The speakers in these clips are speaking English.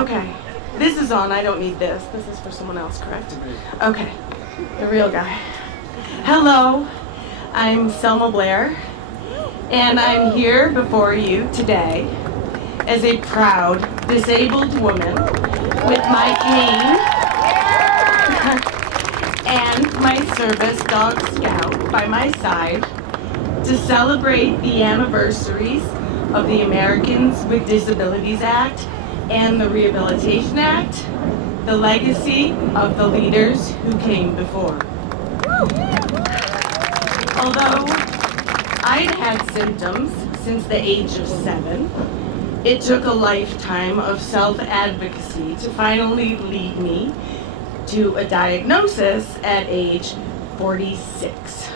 Okay. This is on. I don't need this. This is for someone else, correct? Okay. The real guy. Hello. I'm Selma Blair, and I'm here before you today as a proud disabled woman with my cane and my service dog Scout by my side to celebrate the anniversaries of the Americans with Disabilities Act and the Rehabilitation Act, the legacy of the leaders who came before. Although I'd had symptoms since the age of 7, it took a lifetime of self-advocacy to finally lead me to a diagnosis at age 46.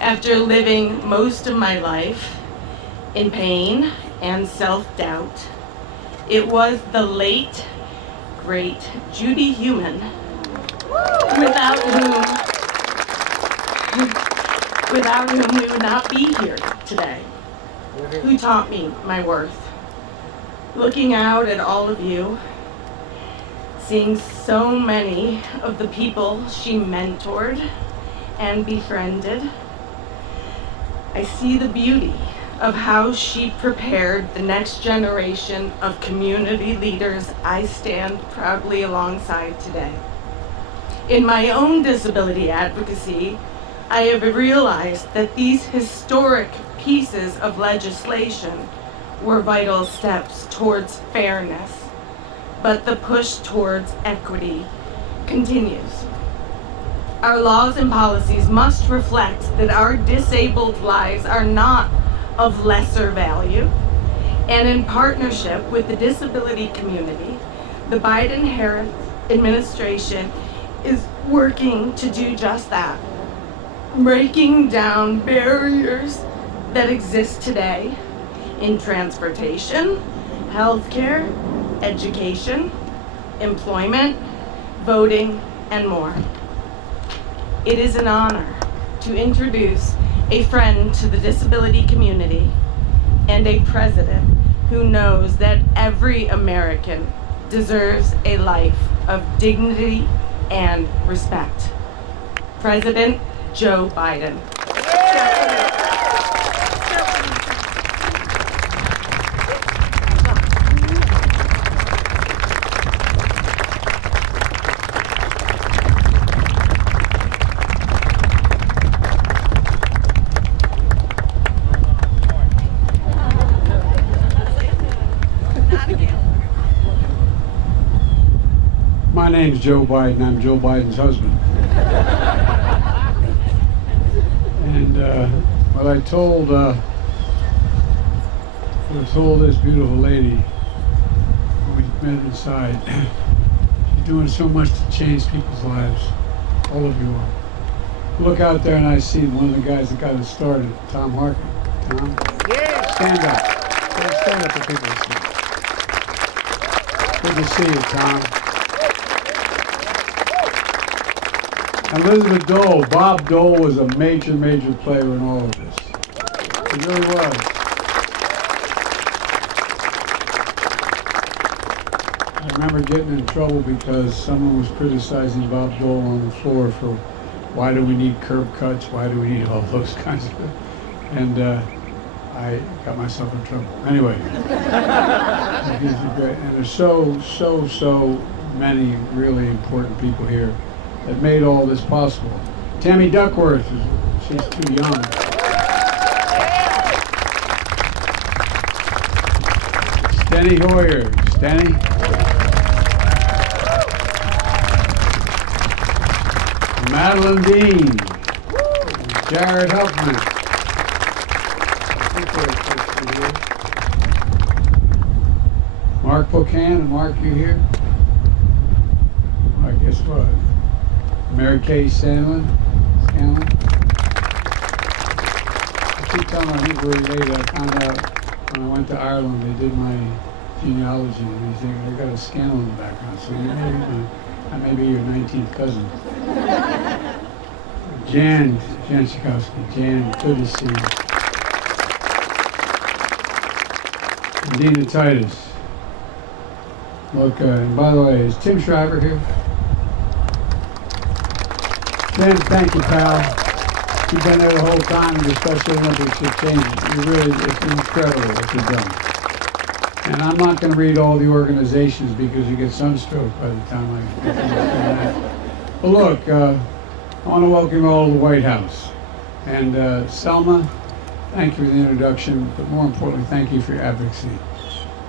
After living most of my life in pain and self-doubt, it was the late, great Judy Heumann, without whom we would not be here today, who taught me my worth. Looking out at all of you, seeing so many of the people she mentored and befriended, I see the beauty of how she prepared the next generation of community leaders I stand proudly alongside today. In my own disability advocacy, I have realized that these historic pieces of legislation were vital steps towards fairness, but the push towards equity continues. Our laws and policies must reflect that our disabled lives are not of lesser value, and in partnership with the disability community, the Biden-Harris administration is working to do just that, breaking down barriers that exist today in transportation, healthcare, education, employment, voting, and more. It is an honor to introduce a friend to the disability community and a president who knows that every American deserves a life of dignity and respect. President Joe Biden. My name's Joe Biden. I'm Joe Biden's husband. And what I told this beautiful lady when we met inside, she's doing so much to change people's lives. All of you are. Look out there and I see one of the guys that got it started, Tom Harkin. Tom, stand up. Stand up for people to see. Good to see you, Tom. Elizabeth Dole, Bob Dole was a major player in all of this. He really was. I remember getting in trouble because someone was criticizing Bob Dole on the floor for why do we need curb cuts, why do we need all those kinds of things. And I got myself in trouble. Anyway, and there's so many really important people here that made all this possible. Tammy Duckworth, she's too young. Steny Hoyer, Steny. Madeline Dean, Jared Huffman. Mark Pocan, Mark, you here? I guess what? Mary Kay Scanlon. I keep telling her I think very late. I found out when I went to Ireland, they did my genealogy, and they think I got a Scanlon in the background. So I may be your 19th cousin. Jan Schikowski. Jan, good to see you. Dina Titus. Look, and by the way, is Tim Shriver here? Tim, thank you, pal. You've been there the whole time, and your Special Olympics have changed. It's incredible what you've done. And I'm not going to read all the organizations because you get sunstroke by the time I get to that. But look, I want to welcome you all to the White House. And Selma, thank you for the introduction, but more importantly, thank you for your advocacy.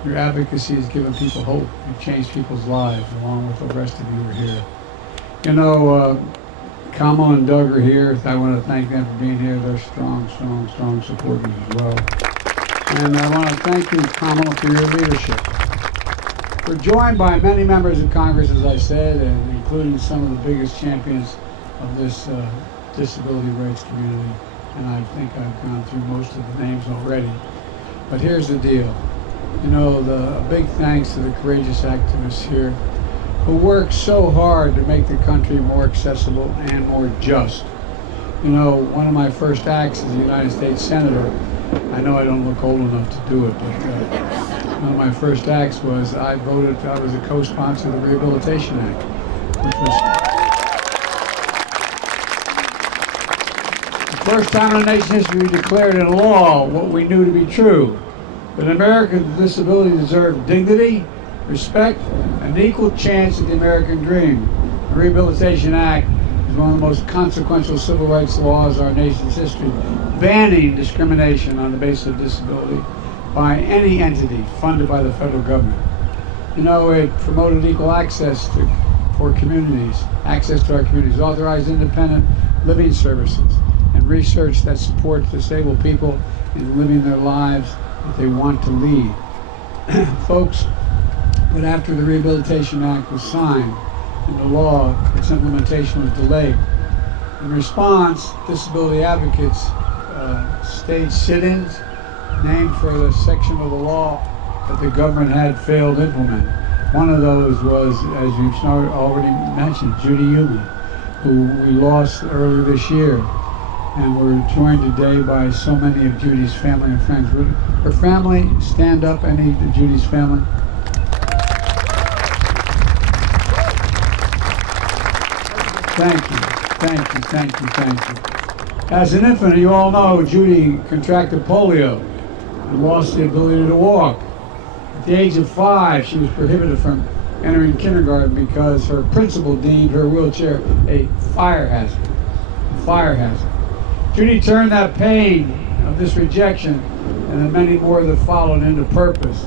Your advocacy has given people hope. You've changed people's lives, along with the rest of you who are here. You know, Kamal and Doug are here. I want to thank them for being here. They're strong supporters as well. And I want to thank you, Kamal, for your leadership. We're joined by many members of Congress, as I said, and including some of the biggest champions of this disability rights community. And I think I've gone through most of the names already. But here's the deal. You know, a big thanks to the courageous activists here who work so hard to make the country more accessible and more just. You know, one of my first acts as a United States Senator, I know I don't look old enough to do it, but one of my first acts was I was a co-sponsor of the Rehabilitation Act, which was the first time in the nation's history we declared in law what we knew to be true, that Americans with disabilities deserve dignity, respect, and equal chance at the American dream. The Rehabilitation Act is one of the most consequential civil rights laws in our nation's history, banning discrimination on the basis of disability by any entity funded by the federal government. You know, it promoted equal access for communities, access to our communities, authorized independent living services, and research that supports disabled people in living their lives that they want to lead. Folks, but after the Rehabilitation Act was signed into law, its implementation was delayed. In response, disability advocates staged sit-ins named for the section of the law that the government had failed to implement. One of those was, as you've already mentioned, Judy Heumann, who we lost earlier this year. And we're joined today by so many of Judy's family and friends. Would her family stand up, any of Judy's family? Thank you. As an infant, you all know Judy contracted polio and lost the ability to walk. At the age of 5, she was prohibited from entering kindergarten because her principal deemed her wheelchair a fire hazard. Judy turned that pain of this rejection and the many more that followed into purpose.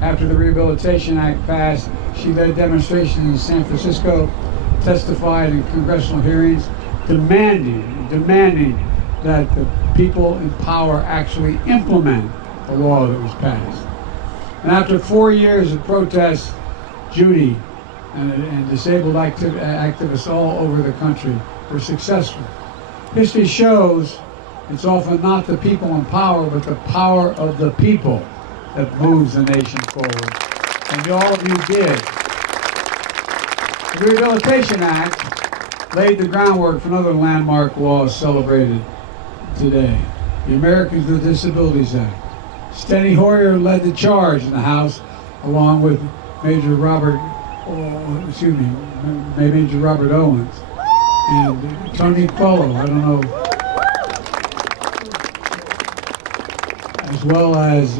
After the Rehabilitation Act passed, she led demonstrations in San Francisco, testified in congressional hearings, demanding that the people in power actually implement the law that was passed. And after 4 years of protests, Judy and disabled activists all over the country were successful. History shows it's often not the people in power, but the power of the people that moves the nation forward. And all of you did. The Rehabilitation Act laid the groundwork for another landmark law celebrated today, the Americans with Disabilities Act. Steny Hoyer led the charge in the House, along with Major Robert Owens and Tony Quello, as well as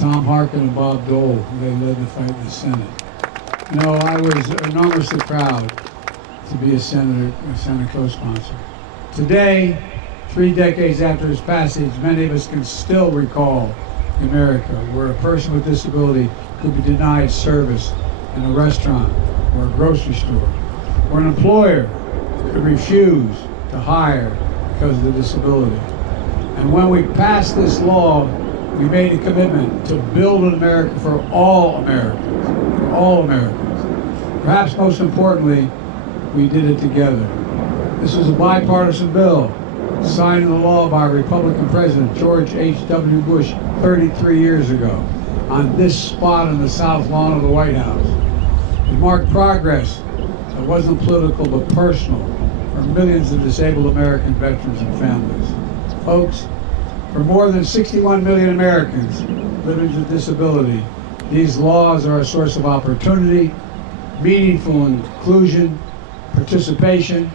Tom Harkin and Bob Dole. They led the fight in the Senate. You know, I was enormously proud to be a Senate co-sponsor. Today, 3 decades after its passage, many of us can still recall America, where a person with disability could be denied service in a restaurant or a grocery store, or an employer could refuse to hire because of the disability. And when we passed this law, we made a commitment to build an America for all Americans. Perhaps most importantly, we did it together. This was a bipartisan bill signed into law by Republican President George H.W. Bush 33 years ago on this spot in the South Lawn of the White House. It marked progress that wasn't political but personal for millions of disabled American veterans and families. Folks, for more than 61 million Americans living with disability, These laws are a source of opportunity, meaningful inclusion, participation,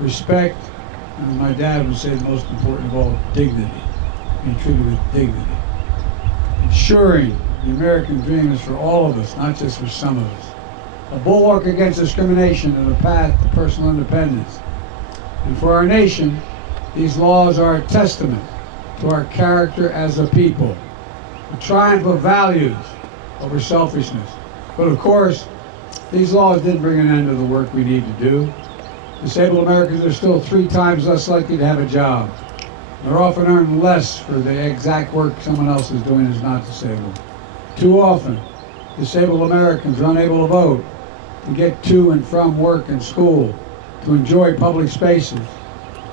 respect, and as my dad would say, the most important of all, dignity. Being treated with dignity. Ensuring the American dream is for all of us, not just for some of us. A bulwark against discrimination and a path to personal independence. And for our nation, these laws are a testament to our character as a people. A triumph of values over selfishness. But of course, these laws didn't bring an end to the work we need to do. Disabled Americans are still 3 times less likely to have a job. They're often earning less for the exact work someone else is doing who's not disabled. Too often, disabled Americans are unable to vote, to get to and from work and school, to enjoy public spaces.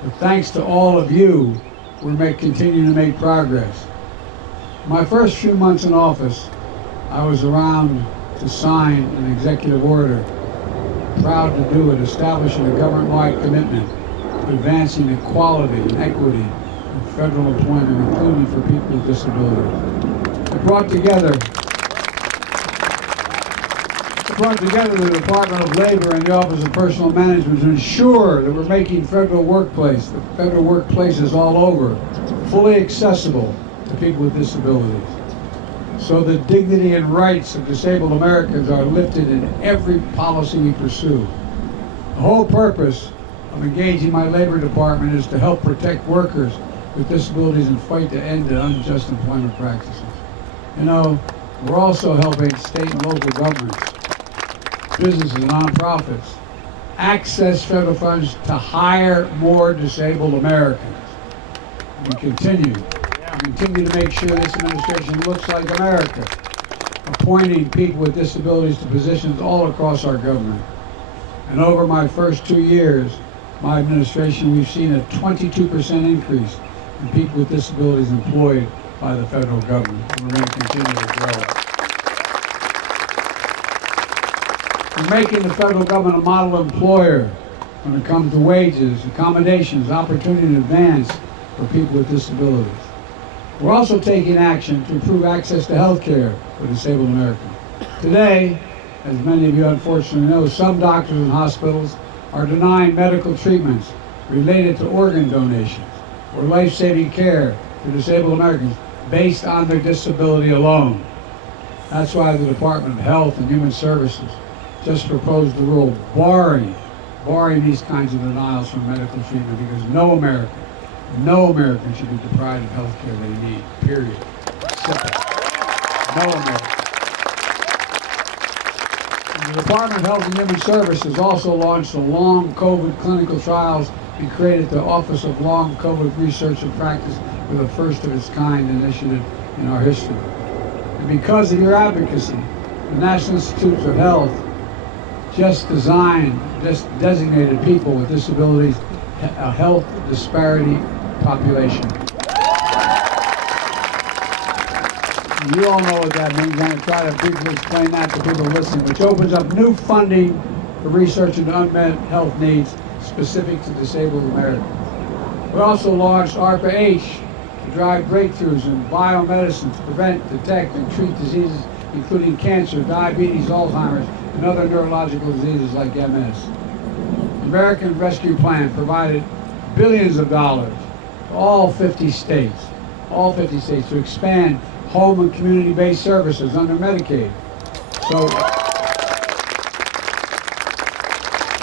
But thanks to all of you, we're continuing to make progress. My first few months in office, I was around to sign an executive order. Proud to do it, establishing a government-wide commitment to advancing equality and equity in federal employment, including for people with disabilities. It brought together the Department of Labor and the Office of Personnel Management to ensure that we're making the federal workplaces all over, fully accessible to people with disabilities. So the dignity and rights of disabled Americans are lifted in every policy we pursue. The whole purpose of engaging my Labor Department is to help protect workers with disabilities and fight to end the unjust employment practices. You know, we're also helping state and local governments, businesses, and nonprofits access federal funds to hire more disabled Americans. We continue to make sure this administration looks like America, appointing people with disabilities to positions all across our government. And over my first 2 years, my administration, we've seen a 22% increase in people with disabilities employed by the federal government. And we're going to continue to grow. We're making the federal government a model employer when it comes to wages, accommodations, opportunity and advance for people with disabilities. We're also taking action to improve access to health care for disabled Americans. Today, as many of you unfortunately know, some doctors and hospitals are denying medical treatments related to organ donations or life-saving care for disabled Americans based on their disability alone. That's why the Department of Health and Human Services just proposed a rule barring these kinds of denials from medical treatment, because no American should be deprived of health care they need, period. Simple. No American. And the Department of Health and Human Services also launched the Long COVID clinical trials and created the Office of Long COVID Research and Practice with a first of its kind initiative in our history. And because of your advocacy, the National Institutes of Health just designated people with disabilities a health disparity population. You all know what that means. I'm going to try to briefly explain that to people listening, which opens up new funding for research into unmet health needs specific to disabled Americans. We also launched ARPA-H to drive breakthroughs in biomedicine to prevent, detect, and treat diseases including cancer, diabetes, Alzheimer's, and other neurological diseases like MS. The American Rescue Plan provided billions of dollars to all 50 states to expand home and community-based services under Medicaid. So,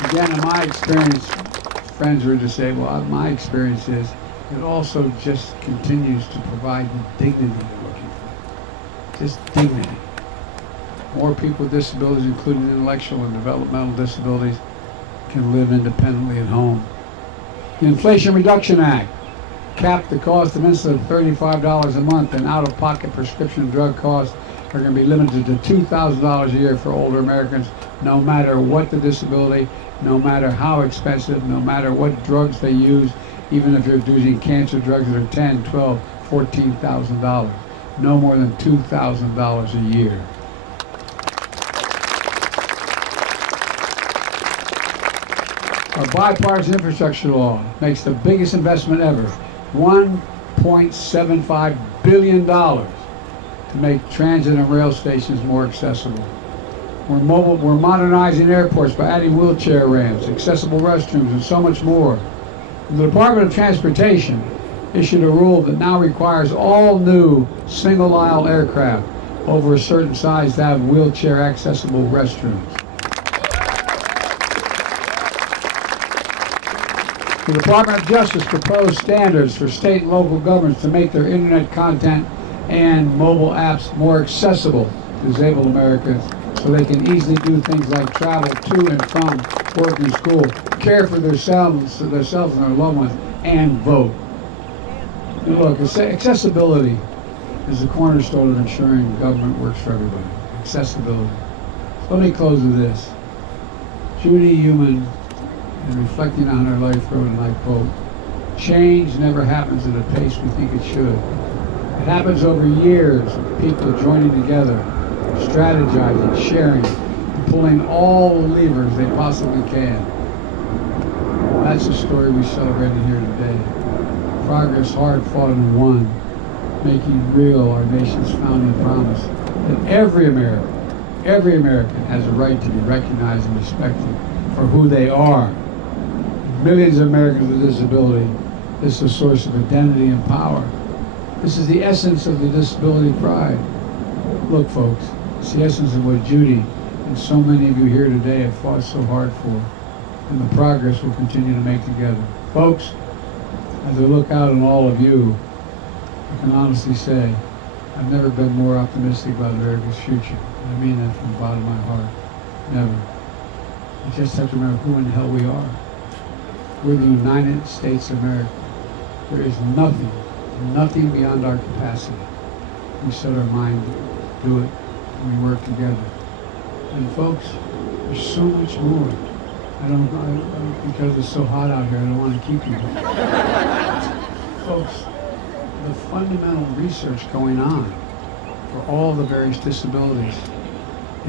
again, in my experience, friends who are disabled, my experience is it also just continues to provide the dignity they're looking for. Just dignity. More people with disabilities, including intellectual and developmental disabilities, can live independently at home. The Inflation Reduction Act capped the cost of insulin at $35 a month, and out-of-pocket prescription drug costs are going to be limited to $2,000 a year for older Americans, no matter what the disability, no matter how expensive, no matter what drugs they use, even if you're using cancer drugs that are $10,000, $12,000, $14,000. No more than $2,000 a year. Our bipartisan infrastructure law makes the biggest investment ever, $1.75 billion to to make transit and rail stations more accessible. We're modernizing airports by adding wheelchair ramps, accessible restrooms, and so much more. And the Department of Transportation issued a rule that now requires all new single-aisle aircraft over a certain size to have wheelchair-accessible restrooms. The Department of Justice proposed standards for state and local governments to make their internet content and mobile apps more accessible to disabled Americans so they can easily do things like travel to and from work and school, care for themselves and their loved ones, and vote. And look, accessibility is the cornerstone of ensuring government works for everybody. Accessibility. So let me close with this. Judy Heumann, in reflecting on her life, wrote, and I quote, "Change never happens at a pace we think it should. It happens over years of people joining together, strategizing, sharing, and pulling all the levers they possibly can." That's the story we celebrated here today. Progress hard fought and won, making real our nation's founding promise that every American has a right to be recognized and respected for who they are. Millions of Americans with disability, this is a source of identity and power. This is the essence of the disability pride. Look, folks, it's the essence of what Judy and so many of you here today have fought so hard for, and the progress we'll continue to make together. Folks, as I look out on all of you, I can honestly say I've never been more optimistic about America's future. And I mean that from the bottom of my heart. Never. You just have to remember who in the hell we are. We're the United States of America. There is nothing beyond our capacity. We set our mind to do it, and we work together. And folks, there's so much more. Because it's so hot out here, I don't want to keep you. Folks, the fundamental research going on for all the various disabilities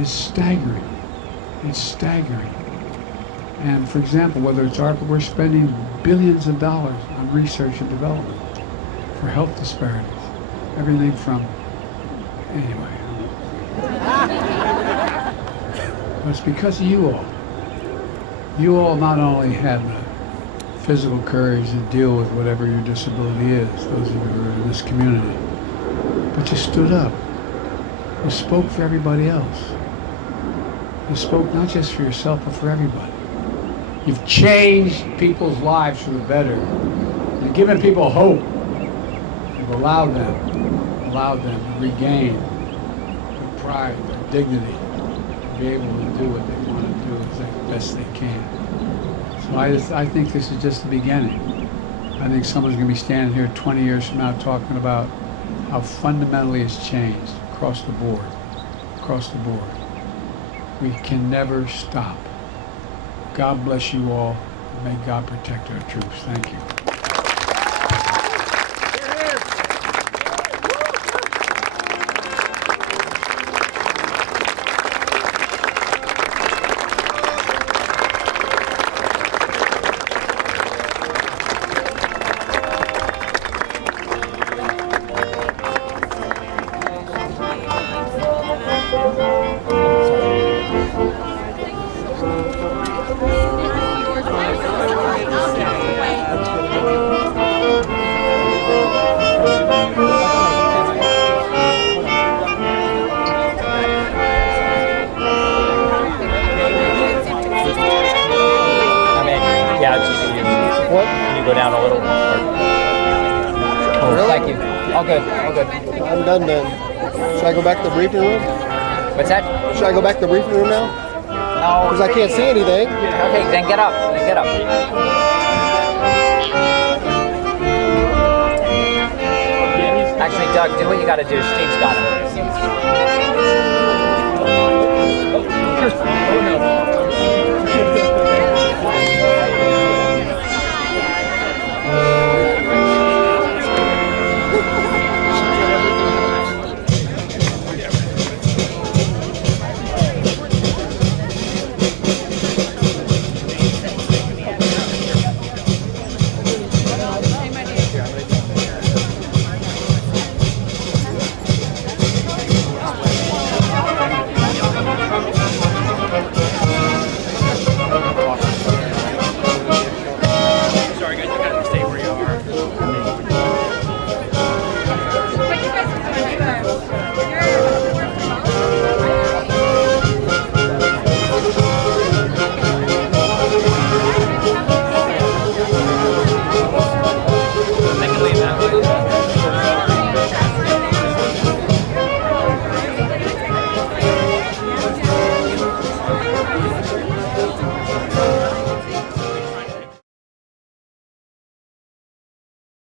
is staggering. It's staggering. And for example, whether it's ARPA, we're spending billions of dollars on research and development for health disparities. Everything from, anyway. But it's because of you all. You all not only had the physical courage to deal with whatever your disability is, those of you who are in this community, but you stood up. You spoke for everybody else. You spoke not just for yourself, but for everybody. You've changed people's lives for the better. You've given people hope. You've allowed them to regain their pride, their dignity, to be able to do what they want to do as best they can. So I think this is just the beginning. I think someone's going to be standing here 20 years from now talking about how fundamentally it's changed across the board. Across the board. We can never stop. God bless you all. May God protect our troops. Thank you. Go down a little. Oh, really? Thank you. All good. All good. I'm done then. Should I go back to the briefing room? What's that? Should I go back to the briefing room now? No. Because I can't see anything. Okay, then get up. Then get up. Actually, Doug, do what you got to do. Steve's got him.